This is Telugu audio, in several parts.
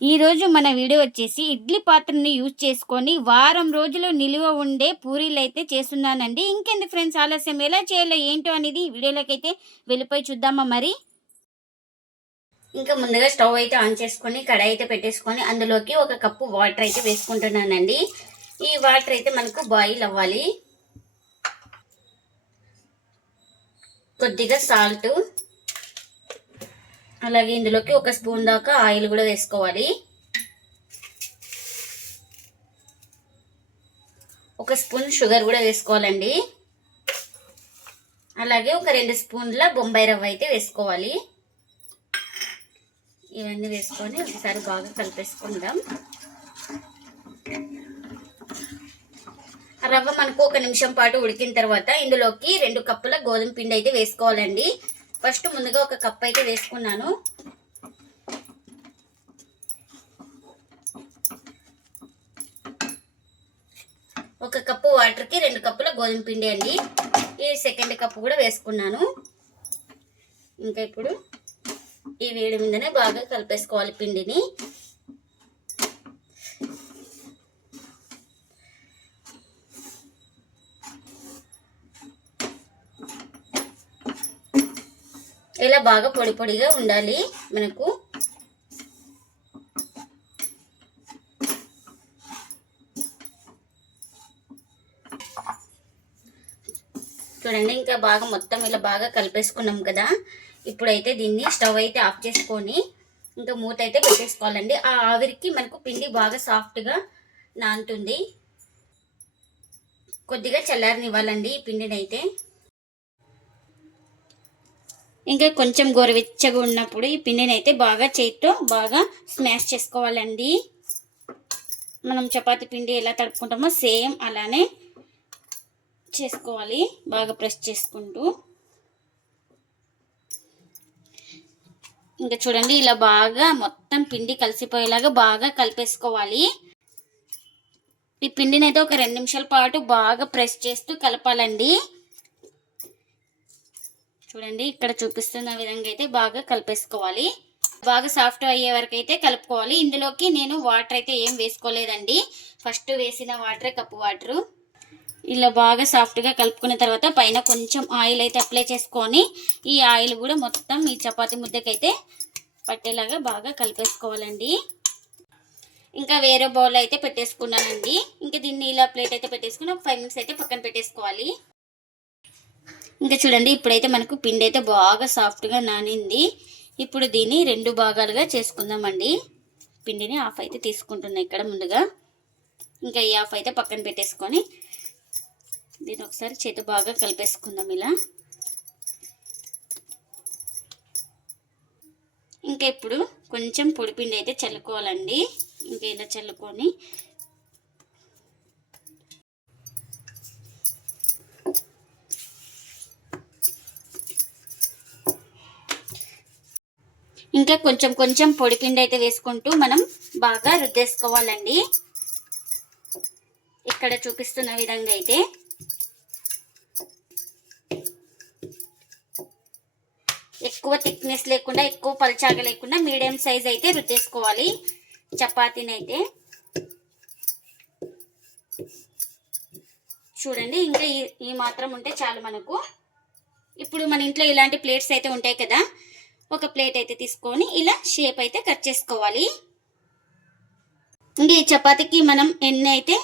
ఈరోజు మన వీడియో వచ్చేసి ఇడ్లీ పాత్రని యూజ్ చేసుకొని వారం రోజులు నిలువ ఉండే పూరీలు అయితే చేస్తున్నానండి. ఇంకెందుకు ఫ్రెండ్స్ ఆలస్యం ఎలా చేయాలో ఏంటో అనేది ఈ వీడియోలోకి అయితే వెళ్ళిపోయి చూద్దామా మరి? ఇంకా ముందుగా స్టవ్ అయితే ఆన్ చేసుకొని కడాయి అయితే పెట్టేసుకొని అందులోకి ఒక కప్పు వాటర్ అయితే వేసుకుంటున్నానండి. ఈ వాటర్ అయితే మనకు బాయిల్ అవ్వాలి. కొద్దిగా సాల్ట్ అలాగే ఇందులోకి ఒక స్పూన్ దాకా ఆయిల్ కూడా వేసుకోవాలి. ఒక స్పూన్ షుగర్ కూడా వేసుకోవాలండి. అలాగే ఒక రెండు స్పూన్ల బొంబాయి రవ్వ అయితే వేసుకోవాలి. ఇవన్నీ వేసుకొని ఒకసారి బాగా కలిపేసుకుందాం. ఆ రవ్వ మనకు ఒక నిమిషం పాటు ఉడికిన తర్వాత ఇందులోకి రెండు కప్పుల గోధుమ పిండి అయితే వేసుకోవాలండి. ఫస్ట్ ముందుగా ఒక కప్ అయితే వేసుకున్నాను. ఒక కప్పు వాటర్కి రెండు కప్పుల గోధుమ పిండి అండి. ఈ సెకండ్ కప్పు కూడా వేసుకున్నాను. ఇంకా ఇప్పుడు ఈ వేడి మీదనే బాగా కలిపేసుకోవాలి పిండిని. ఇలా బాగా పొడి పొడిగా ఉండాలి మనకు. చూడండి ఇంకా బాగా మొత్తం ఇలా బాగా కలిపేసుకున్నాం కదా. ఇప్పుడైతే దీన్ని స్టవ్ అయితే ఆఫ్ చేసుకొని ఇంకా మూత అయితే పెట్టేసుకోవాలండి. ఆ ఆవిరికి మనకు పిండి బాగా సాఫ్ట్గా నానుతుంది. కొద్దిగా చల్లారనివ్వాలండి ఈ పిండిని అయితే ఇంకా కొంచెం గోరువెచ్చగా ఉన్నప్పుడు ఈ పిండిని అయితే బాగా చేతితో బాగా స్మాష్ చేసుకోవాలండి. మనం చపాతి పిండి ఎలా తడుపుకుంటామో సేమ్ అలానే చేసుకోవాలి. బాగా ప్రెస్ చేసుకుంటూ. ఇంకా చూడండి ఇలా బాగా మొత్తం పిండి కలిసిపోయేలాగా బాగా కలిపేసుకోవాలి. ఈ పిండిని అయితే ఒక రెండు నిమిషాల పాటు బాగా ప్రెస్ చేస్తూ కలపాలండి. చూడండి ఇక్కడ చూపిస్తున్న విధంగా అయితే బాగా కలిపేసుకోవాలి. బాగా సాఫ్ట్ అయ్యే వరకు అయితే కలుపుకోవాలి. ఇందులోకి నేను వాటర్ అయితే ఏం వేసుకోలేదండి. ఫస్ట్ వేసిన వాటరే కప్పు వాటరు. ఇలా బాగా సాఫ్ట్గా కలుపుకున్న తర్వాత పైన కొంచెం ఆయిల్ అయితే అప్లై చేసుకొని ఈ ఆయిల్ కూడా మొత్తం ఈ చపాతీ ముద్దకైతే పట్టేలాగా బాగా కలిపేసుకోవాలండి. ఇంకా వేరే బౌల్ అయితే పెట్టేసుకున్నానండి. ఇంకా దీన్ని ఇలా ప్లేట్ అయితే పెట్టేసుకుని ఒక ఫైవ్ మినిట్స్ అయితే పక్కన పెట్టేసుకోవాలి. ఇంకా చూడండి ఇప్పుడైతే మనకు పిండి అయితే బాగా సాఫ్ట్గా నానింది. ఇప్పుడు దీన్ని రెండు భాగాలుగా చేసుకుందామండి. పిండిని ఆఫ్ అయితే తీసుకుంటున్నా ఇక్కడ ముందుగా. ఇంకా ఈ ఆఫ్ అయితే పక్కన పెట్టేసుకొని దీన్ని ఒకసారి చేతి బాగా కలిపేసుకుందాం ఇలా. ఇంకా ఇప్పుడు కొంచెం పొడిపిండి అయితే చల్లుకోవాలండి. ఇంకా ఇలా చల్లుకొని ఇంకా కొంచెం కొంచెం పొడిపిండి అయితే వేసుకుంటూ మనం బాగా రుద్దేసుకోవాలండి. ఇక్కడ చూపిస్తున్న విధంగా అయితే. ఎక్కువ థిక్నెస్ లేకుండా ఎక్కువ పల్చాగా లేకుండా మీడియం సైజ్ అయితే రుద్దేసుకోవాలి. చపాతీని అయితే చూడండి ఇంకా ఈ మాత్రం ఉంటే చాలు మనకు. ఇప్పుడు మన ఇంట్లో ఇలాంటి ప్లేట్స్ అయితే ఉంటాయి కదా ఒక ప్లేట్ అయితే తీసుకొని ఇలా షేప్ అయితే కట్ చేసుకోవాలి. ఇంకా ఈ చపాతీకి మనం ఎన్ని అయితే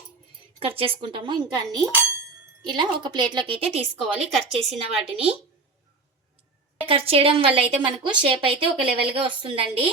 కట్ చేసుకుంటామో ఇంకా అన్ని ఇలా ఒక ప్లేట్లోకి అయితే తీసుకోవాలి కట్ చేసిన వాటిని. కట్ చేయడం వల్ల అయితే మనకు షేప్ అయితే ఒక లెవెల్గా వస్తుందండి.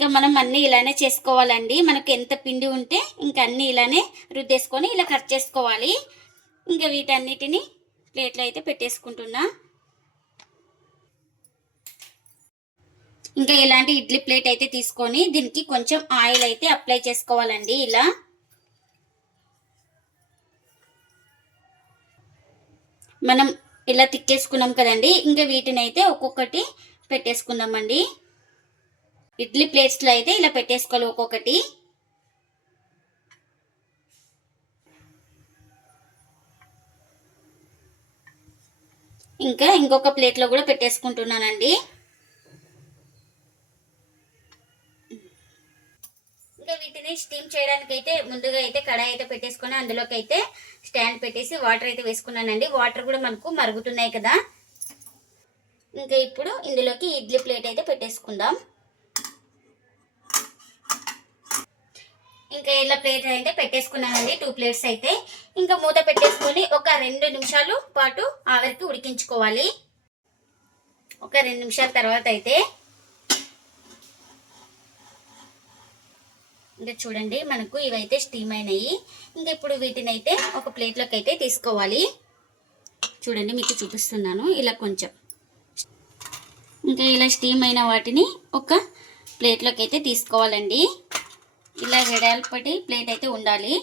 ఇంకా మనం అన్నీ ఇలానే చేసుకోవాలండి. మనకు ఎంత పిండి ఉంటే ఇంకా అన్నీ ఇలానే రుద్దేసుకొని ఇలా కట్ చేసుకోవాలి. ఇంకా వీటన్నిటిని ప్లేట్లో అయితే పెట్టేసుకుంటున్నా. ఇంకా ఇలాంటి ఇడ్లీ ప్లేట్ అయితే తీసుకొని దీనికి కొంచెం ఆయిల్ అయితే అప్లై చేసుకోవాలండి ఇలా. మనం ఇలా తిక్కేసుకున్నాం కదండి. ఇంకా వీటిని అయితే ఒక్కొక్కటి పెట్టేసుకుందామండి. ఇడ్లీ ప్లేట్స్లో అయితే ఇలా పెట్టేసుకోవాలి ఒక్కొక్కటి. ఇంకా ఇంకొక ప్లేట్లో కూడా పెట్టేసుకుంటున్నానండి. ఇంకా వీటిని స్టీమ్ చేయడానికి అయితే ముందుగా అయితే కడాయి అయితే పెట్టేసుకొని అందులోకి అయితే స్టాండ్ పెట్టేసి వాటర్ అయితే వేసుకున్నానండి. వాటర్ కూడా మనకు మరుగుతున్నాయి కదా. ఇంకా ఇప్పుడు ఇందులోకి ఇడ్లీ ప్లేట్ అయితే పెట్టేసుకుందాం. ఇంకా ఇలా ప్లేట్ అయితే పెట్టేసుకున్నానండి టూ ప్లేట్స్ అయితే. ఇంకా మూత పెట్టేసుకొని ఒక రెండు నిమిషాలు పాటు ఆవిరికి ఉడికించుకోవాలి. ఒక రెండు నిమిషాల తర్వాత అయితే ఇంకా చూడండి మనకు ఇవైతే స్టీమ్ అయినాయి. ఇంకా ఇప్పుడు వీటిని అయితే ఒక ప్లేట్లోకి అయితే తీసుకోవాలి. చూడండి మీకు చూపిస్తున్నాను ఇలా కొంచెం. ఇంకా ఇలా స్టీమ్ అయిన వాటిని ఒక ప్లేట్లోకి అయితే తీసుకోవాలండి. ఇలా వెడల్పటి ప్లేట్ అయితే ఉండాలి.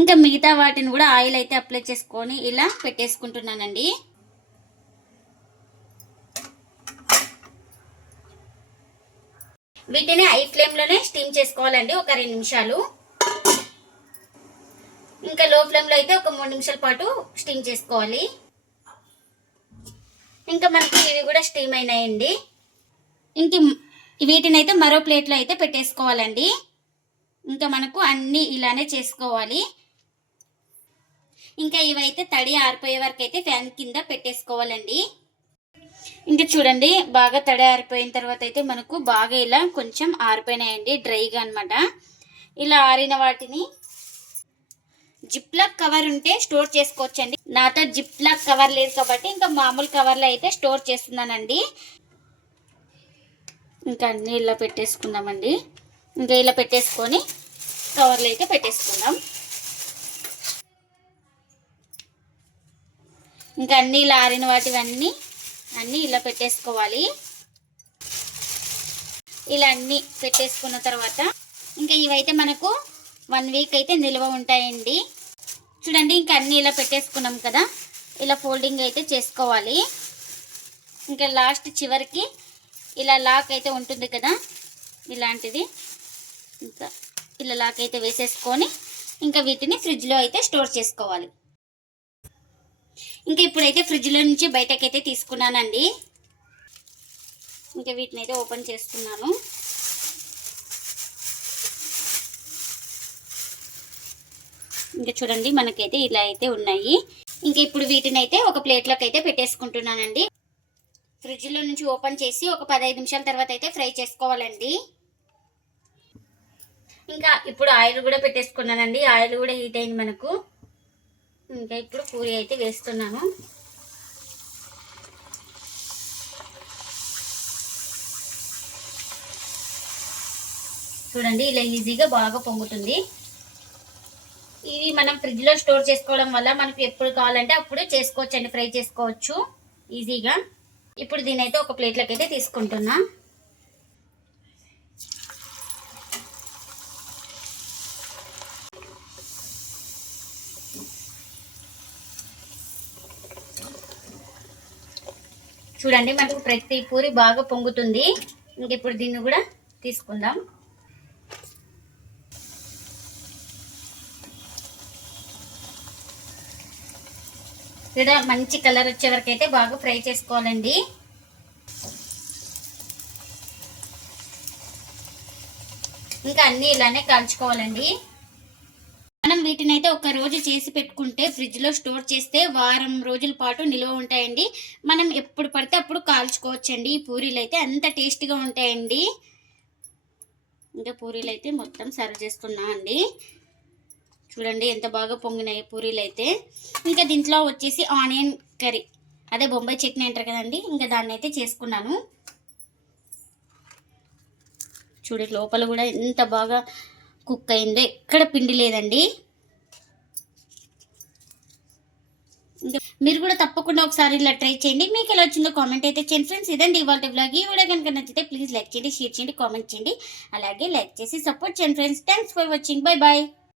ఇంకా మిగతా వాటిని కూడా ఆయిల్ అయితే అప్లై చేసుకొని ఇలా పెట్టేసుకుంటున్నానండి. వీటిని హై ఫ్లేమ్లోనే స్టీమ్ చేసుకోవాలండి ఒక రెండు నిమిషాలు. ఇంకా లో ఫ్లేమ్లో అయితే ఒక మూడు నిమిషాల పాటు స్టీమ్ చేసుకోవాలి. ఇంకా మనకి ఇవి కూడా స్టీమ్ అయినాయండి. ఇంక వీటిని అయితే మరో ప్లేట్లో అయితే పెట్టేసుకోవాలండి. ఇంకా మనకు అన్నీ ఇలానే చేసుకోవాలి. ఇంకా ఇవైతే తడి ఆరిపోయే వరకు అయితే ఫ్యాన్ కింద పెట్టేసుకోవాలండి. ఇంకా చూడండి బాగా తడి ఆరిపోయిన తర్వాత అయితే మనకు బాగా ఇలా కొంచెం ఆరిపోయినాయండి డ్రైగా అనమాట ఇలా ఆరిన వాటిని జిప్ లాక్ కవర్ ఉంటే స్టోర్ చేసుకోవచ్చండి. నాతో జిప్ లాక్ కవర్ లేదు కాబట్టి ఇంకా మామూలు కవర్లో అయితే స్టోర్ చేస్తున్నానండి. ఇంకా అన్నీ ఇలా పెట్టేసుకుందామండి ఇంకా ఇలా పెట్టేసుకొని కవర్లో అయితే పెట్టేసుకుందాం ఇంకా అన్నీ ఇలా ఆరిన వాటివన్నీ అన్నీ ఇలా పెట్టేసుకోవాలి. ఇలా అన్నీ పెట్టేసుకున్న తర్వాత ఇంకా ఇవైతే మనకు వన్ వీక్ అయితే నిల్వ ఉంటాయండి. చూడండి ఇంకా అన్నీ ఇలా పెట్టేసుకున్నాం కదా. ఇలా ఫోల్డింగ్ అయితే చేసుకోవాలి. ఇంకా లాస్ట్ చివరికి ఇలా లాక్ అయితే ఉంటుంది కదా ఇలాంటిది. ఇంకా ఇలా లాక్ అయితే వేసేసుకొని ఇంకా వీటిని ఫ్రిడ్జ్లో అయితే స్టోర్ చేసుకోవాలి. ఇంకా ఇప్పుడైతే ఫ్రిడ్జ్లో నుంచి బయటకైతే తీసుకున్నానండి. ఇంకా వీటిని అయితే ఓపెన్ చేస్తున్నాను. ఇంకా చూడండి మనకైతే ఇలా అయితే ఉన్నాయి. ఇంకా ఇప్పుడు వీటిని అయితే ఒక ప్లేట్లోకి అయితే పెట్టేసుకుంటున్నానండి. ఫ్రిడ్జ్లో నుంచి ఓపెన్ చేసి ఒక పదహైదు నిమిషాల తర్వాత అయితే ఫ్రై చేసుకోవాలండి. ఇంకా ఇప్పుడు ఆయిల్ కూడా పెట్టేసుకున్నానండి. ఆయిల్ కూడా హీట్ అయింది మనకు. ఇంకా ఇప్పుడు పూరి అయితే వేస్తున్నాను. చూడండి ఇలా ఈజీగా బాగా పొంగుతుంది. ఇవి మనం ఫ్రిడ్జ్లో స్టోర్ చేసుకోవడం వల్ల మనకు ఎప్పుడు కావాలంటే అప్పుడు చేసుకోవచ్చు అండి ఫ్రై చేసుకోవచ్చు. ఈజీగా ఇప్పుడు దీని అయితే ఒక ప్లేట్లోకి అయితే తీసుకుంటున్నా. చూడండి మనకు ప్రతి పూరి బాగా పొంగుతుంది. ఇంక ఇప్పుడు దీన్ని కూడా తీసుకుందాం. ఇక్కడ మంచి కలర్ వచ్చే వరకు అయితే బాగా ఫ్రై చేసుకోవాలండి. ఇంకా అన్ని ఇలానే కాల్చుకోవాలండి. మనం వీటిని అయితే ఒక రోజు చేసి పెట్టుకుంటే ఫ్రిడ్జ్లో స్టోర్ చేస్తే వారం రోజుల పాటు నిల్వ ఉంటాయండి. మనం ఎప్పుడు పడితే అప్పుడు కాల్చుకోవచ్చండి. ఈ పూరీలు అయితే అంత టేస్టీగా ఉంటాయండి. ఇంకా పూరీలు అయితే మొత్తం సర్వ్ చేస్తున్నా అండి చూడండి ఎంత బాగా పొంగినాయి పూరీలు అయితే. ఇంకా దీంట్లో వచ్చేసి ఆనియన్ కర్రీ. అదే బొంబాయి చట్నీ అంటారు కదండి ఇంకా దాన్ని అయితే చేసుకున్నాను. చూడండి లోపల కూడా ఎంత బాగా కుక్ అయిందో ఎక్కడ పిండి లేదండి. ఇంకా మీరు కూడా తప్పకుండా ఒకసారి ఇలా ట్రై చేయండి. మీకు ఎలా వచ్చిందో కామెంట్ అయితే చేయండి. ఫ్రెండ్స్ ఇదండి ఇవాళ బ్లాగ్ ఈ వీడియో కనుక నచ్చితే ప్లీజ్ లైక్ చేయండి షేర్ చేయండి కామెంట్ చేయండి. అలాగే లైక్ చేసి సపోర్ట్ చేయండి friends. Thanks for watching. Bye bye.